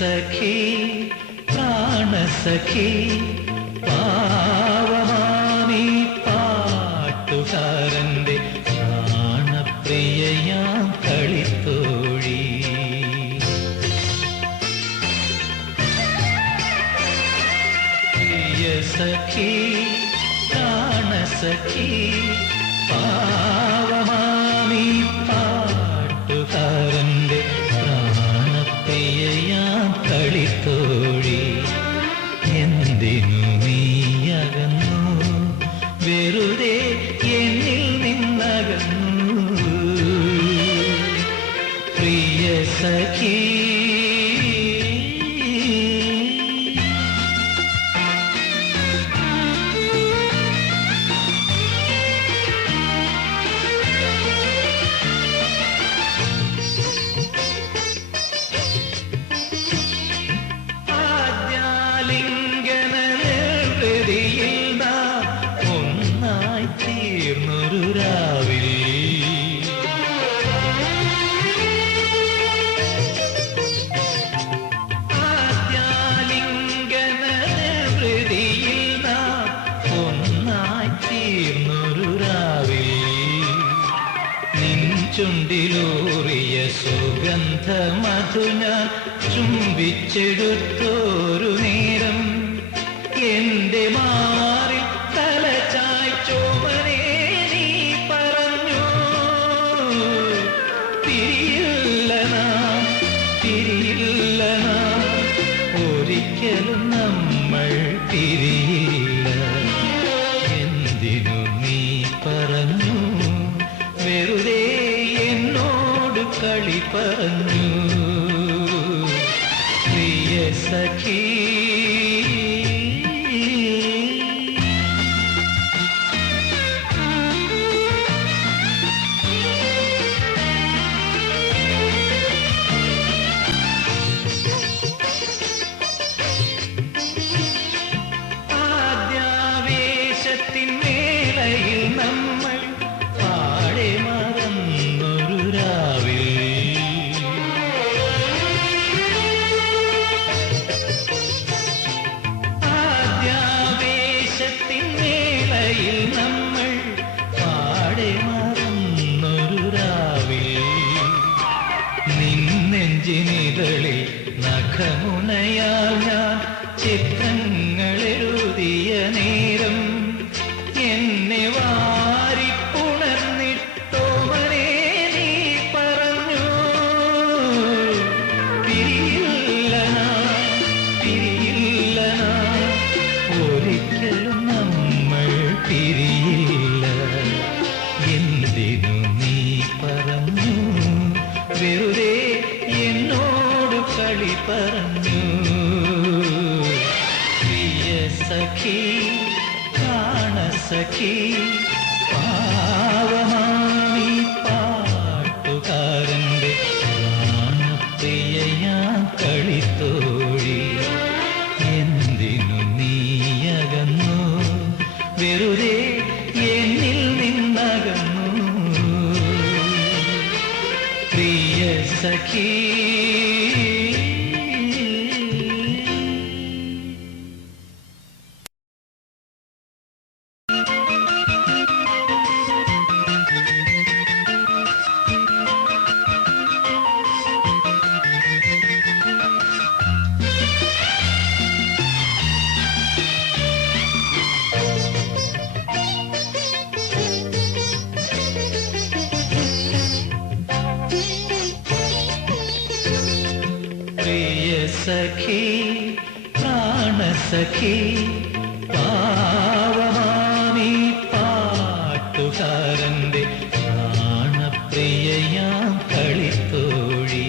സഖി പ്രാണസഖി പാവമാമി പാട്ടുകാരന്റെ പ്രാണപ്രിയയാം കളിത്തോഴി. പ്രിയ സഖി പ്രാണസഖി പാവമാമി പാട്ടുകാരന്റെ പ്രാണപ്രിയയാം കളിത്തോഴി. എന്തിനു നീയകന്നു വെറുതെ എന്നിൽ നിന്നകന്നു പ്രിയ സഖി. ചുണ്ടിലൂറിയ സുഗന്ധമധു ഞാൻ ചുംബിച്ചെടുത്തോരു നേരം എന്റെ മാറിൽ തലചായ്ച്ചോമനെ നീ പറഞ്ഞു തിരിയില്ല നാം തിരിയില്ല നാം ഒരിക്കലും നമ്മൾ തിരിയില്ല. എന്തിനു നീ പറഞ്ഞു വെറുതെ കളി പറഞ്ഞു പ്രിയ സഖി. ആദ്യാവേശത്തിൻ മേളയിൽ നമ്മൾ പാടെ മറന്നൊരു രാവിൽ നമ്മൾ പാടെ മറന്നൊരു രാവിൽ നിന്നെഞ്ചിനിതളിൽ നഖമുനയാൽ ഞാൻ ചിത്രങ്ങളെഴുതിയ നേരം എന്നെ വാരിപ്പുണർന്നിട്ടോമനെ നീ പറഞ്ഞു തിരിയില്ല തിരിയില്ല ഒരിക്കലും നമ്മൾ തിരിയില്ല. എന്തിനു നീ പറഞ്ഞു വെറുതെ എന്നോട് കളി പറഞ്ഞു പ്രിയ സഖി പ്രാണസഖി പാവമാമി പാട്ടുകാരന്റെ പ്രാണപ്രിയയാം കളിത്തോഴി. എന്തിനു നീയകന്നു വെറുതെ എന്നിൽ നിന്നകന്നു പ്രിയ സഖി. സഖി പ്രാണസഖി പാവമാമി പാട്ടുകാരന്റെ പ്രാണപ്രിയയാം കളിത്തോഴി.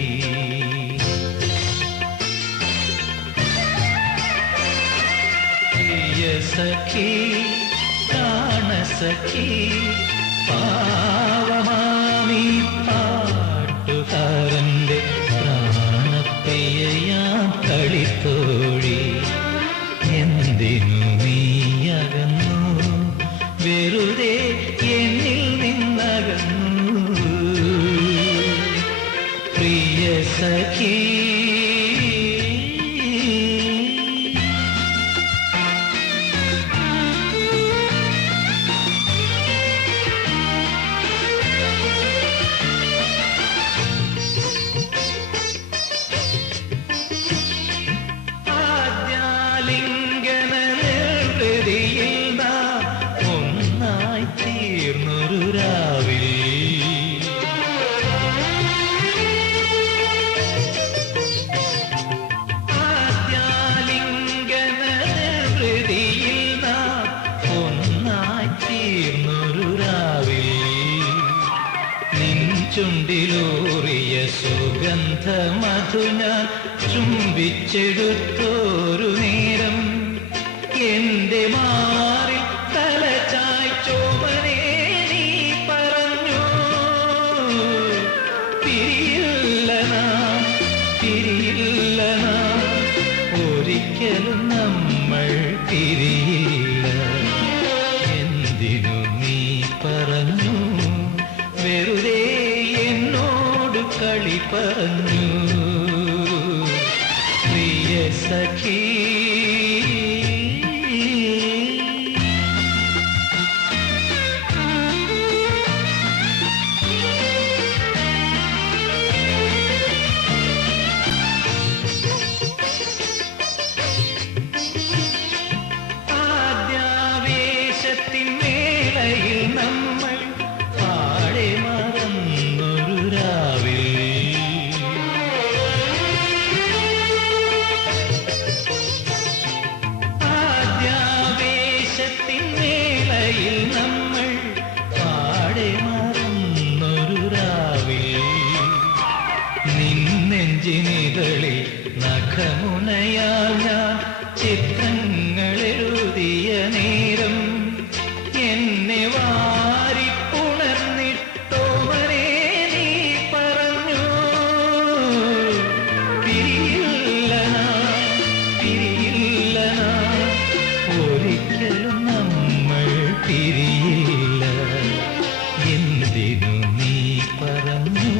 പ്രിയ സഖി പ്രാണസഖി പാവമാമി പാട്ടുകാരന്റെ പ്രാണപ്രിയയാം കളിത്തോഴി. എന്തിനു നീയകന്നു വെറുതെ എന്നിൽ നിന്നകന്നു പ്രിയ സഖി. ചുണ്ടിലൂറിയ സുഗന്ധ മധു ഞാൻ ചുംബിച്ചെടുത്തോരു നേരം എന്റെ മാറിൽ തല ചായ്ച്ചോമനെ നീ പറഞ്ഞു പിരിയില്ല നാം പിരിയില്ല നാം ഒരിക്കലും നമ്മൾ പിരിയില്ല എന്തിനു നീ പറഞ്ഞു വെറുതെ എന്നോട് കളി പറഞ്ഞു പ്രിയ സഖി ആദ്യാവേശത്തിൻ മേളയിൽ നമ്മൾ പാടെ മറന്നൊരു രാവിൽ ആദ്യാവേശത്തിൻ മേളയിൽ നമ്മൾ പാടെ മറന്നൊരു രാവിൽ നിന്നെഞ്ചിനിതളിൽ നഖമുനയാൽ ഞാൻ ചിത്രങ്ങളെഴുതിയ നേരം എന്നെ വാരിപ്പുണർന്നിട്ടോമനെ നീ പറഞ്ഞു പിരിയില്ല നാം പിരിയില്ല നാം ഒരിക്കലും നമ്മൾ പിരിയില്ല എന്തിനു നീ പറഞ്ഞു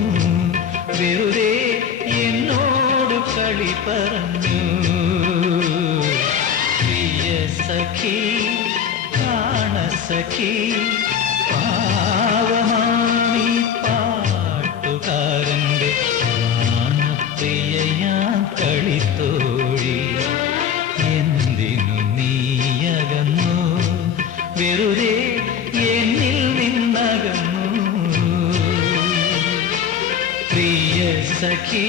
വെറുതെ എന്നോട് കളി പറഞ്ഞു പ്രിയ സഖി പ്രാണസഖി പാവമാണീ പാട്ടുകാരൻ്റെ പ്രാണപ്രിയയാം കളിത്തോഴി എന്തിനു നീയകന്നു വെറുതെ എന്നിൽ നിന്നകന്നു പ്രിയ സഖി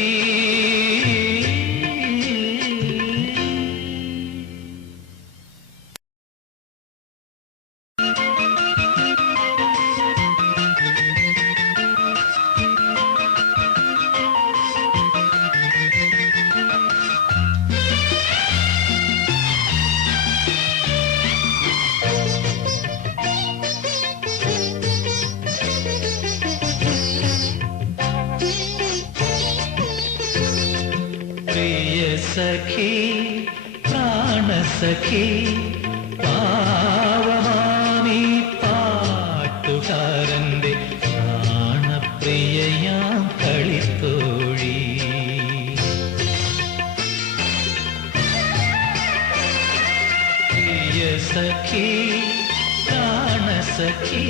പ്രിയ സഖി പ്രാണസഖി പാവമാണീ പാട്ടുകാരൻ്റെ പ്രാണപ്രിയയാം കളിത്തോഴി പ്രിയ സഖി പ്രാണസഖി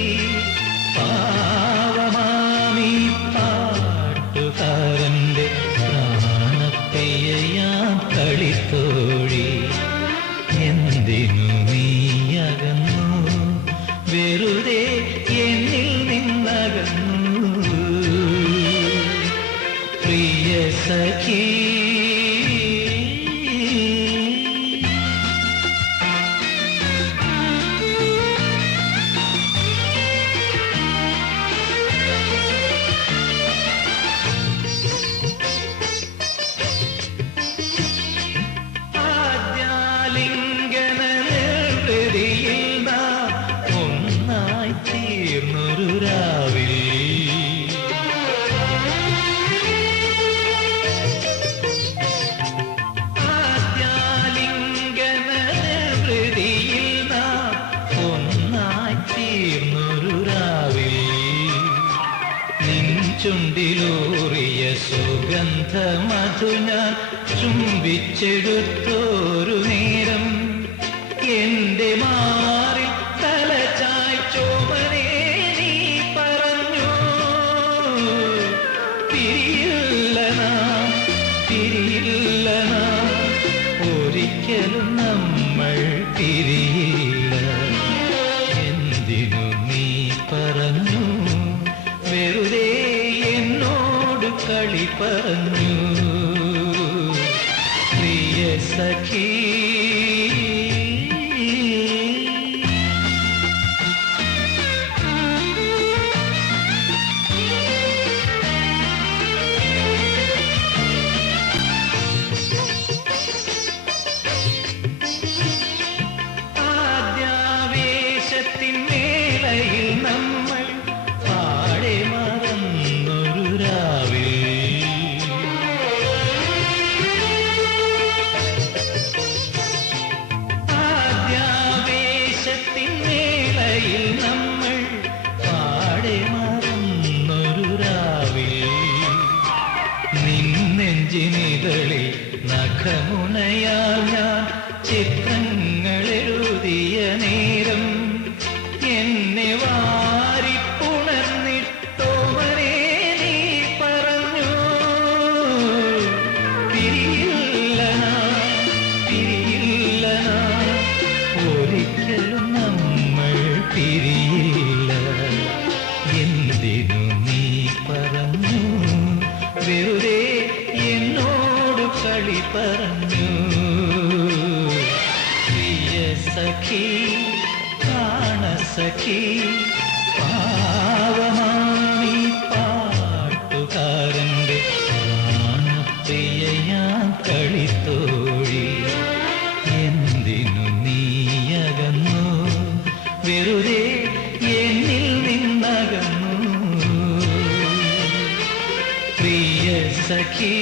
പാവമാണീ പാട്ടുകാരൻ്റെ പ്രാണപ്രിയയാം കളിത്തോഴി എന്തിനു നീയകന്നു വെറുതെ എന്നിൽ നിന്നകന്നു പ്രിയ സഖി തീർന്നൊരു രാവിൽ ആദ്യാലിംഗന ഹൃതിയിൽ നാം ഒന്നായി തീർന്നൊരു രാവിൽ നിൻ ചുണ്ടിലൂറിയ സുഗന്ധ മധു ഞാൻ ചുംബിച്ചെടുത്തോരു നേരം എന്റെ മാറിൽ തല ചായ്ച്ചോമനെ നീ പറഞ്ഞു പിരിയില്ല നാം പിരിയില്ല നാം ഒരിക്കലും നമ്മൾ പിരിയില്ല എന്തിനു നീ പറഞ്ഞു വെറുതെ എന്നോട് കളി പറഞ്ഞു പ്രിയ സഖി കരയിൽ നമ്മൾ പാടെ മറന്നൊരു രാവിൽ നിന്നെഞ്ചിനിതളിൽ നഖമുനയാൽ ഞാൻ ചിത്രങ്ങൾ എഴുതിയ നേരം എന്നെ വാരിപ്പുണർന്നിട്ടോമനെ നീ പറഞ്ഞു പിരിയില്ല പിരിയില്ല ഒരിക്കലും നമ്മൾ പിരിയില്ല എന്തിനു നീ പറഞ്ഞു വെറുതെ എന്നോട് കളി പറഞ്ഞു പ്രിയ സഖി സഖി പാവമാണീ പാട്ടുകാരൻ്റെ പ്രാണപ്രിയയാം കളിത്തോഴി എന്തിനു നീയകന്നു വെറുതെ എന്നിൽ നിന്നകന്നു പ്രിയ സഖി